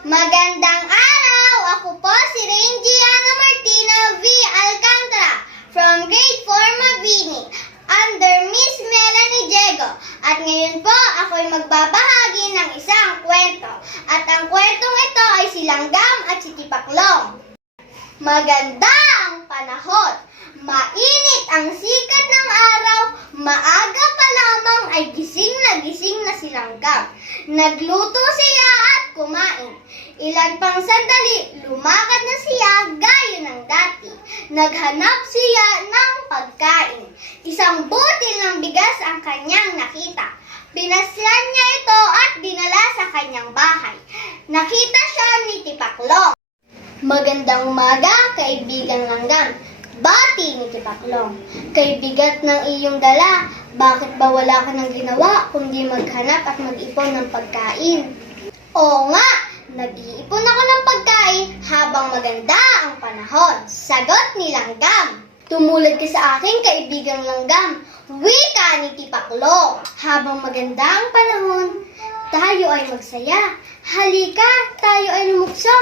Magandang araw! Ako po si Renji Ana Martina V. Alcantara from Grade 4 Mabini under Miss Melanie Diego. At ngayon po ako'y magbabahagi ng isang kwento. At ang kwentong ito ay si Langgam at si Tipaklong. Maganda ang panahon. Mainit ang sikat ng araw. Maaga pa lamang ay gising na si Langgam. Nagluto siya at kumain. Ilan pang sandali, lumakad na siya gaya ng dati. Naghanap siya ng pagkain. Isang butil ng bigas ang kanyang nakita. Pinaslan niya ito at dinala sa kanyang bahay. Nakita siya ni Tipaklong. Magandang umaga, kaibigan Langgam. Bati ni Tipaklong. Kay bigat ng iyong dala, bakit ba wala ka nang ginawa kundi maghanap at mag-ipon ng pagkain? Oo nga, nag-iipon ako ng pagkain habang maganda ang panahon. Sagot ni Langgam. Tumulad ka sa akin, kaibigang Langgam. Wika ni Tipaklong. Habang maganda ang panahon, tayo ay magsaya. Halika, tayo ay lumukso.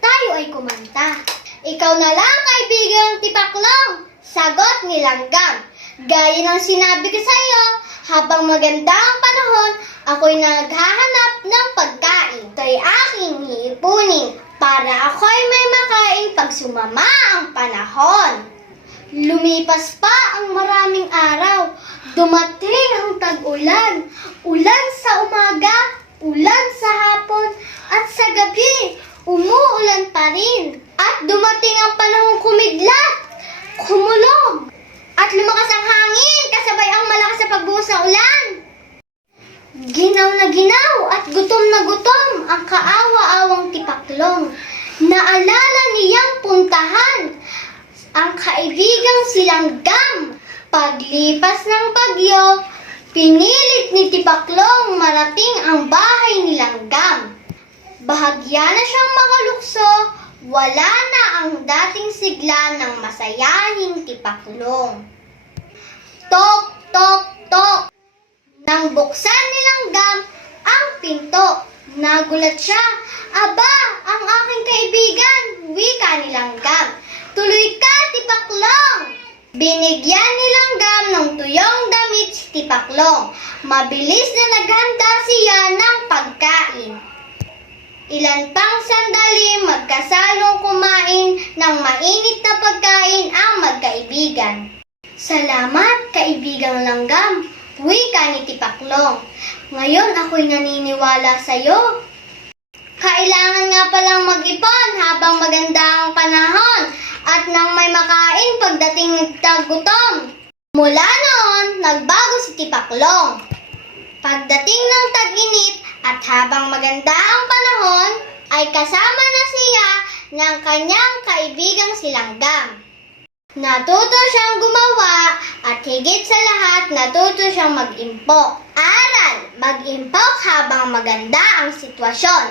Tayo ay kumanta. Ikaw na lang, kaibigang Tipaklong. Sagot ni Langgam. Gaya ng sinabi ko sa iyo, habang maganda ang panahon, ako'y naghahanap ng pagkain. Ito'y aking iipunin para ako'y may makain pag sumama ang panahon. Lumipas pa ang maraming araw. Dumating ang tag-ulan. Ulan sa umaga, ulan sa hapon, at sa gabi, umuulan pa rin. At dumating ang panahong kumidlat, kumulog, at lumakas ang hangin kasabay ang malakas sa pagbuhos ng ulan. Ginaw na ginaw at gutom na gutom ang kaawa-awang Tipaklong. Naalala niyang puntahan ang kaibigang si Langgam. Paglipas ng bagyo, pinilit ni Tipaklong marating ang bahay ni Langgam. Bahagya na siyang makalukso, wala na ang dating sigla ng masayahing Tipaklong. Tok, tok, tok! Nang buksan ni Langgam ang pinto, nagulat siya. Aba, ang aking kaibigan, wika ni Langgam. Tuloy ka, Tipaklong! Binigyan ni Langgam ng tuyong damit si Tipaklong. Mabilis na naghanda siya ng pagkain. Ilan pang sandali magkasalong kumain ng mainit na pagkain ang magkaibigan. Salamat, kaibigang Langgam, wika ni Tipaklong. Ngayon ako'y naniniwala sa'yo. Kailangan nga palang mag-ipon habang maganda ang panahon at nang may makain pagdating ng tag-gutom. Mula noon, nagbago si Tipaklong. Pagdating ng tag-init at habang maganda ang panahon, ay kasama na siya ng kanyang kaibigang si Langgam. Natuto siyang gumawa at higit sa lahat natuto siyang mag-impok. Aral, mag-impok habang maganda ang sitwasyon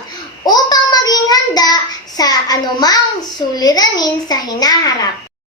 upang maging handa sa anumang suliranin sa hinaharap.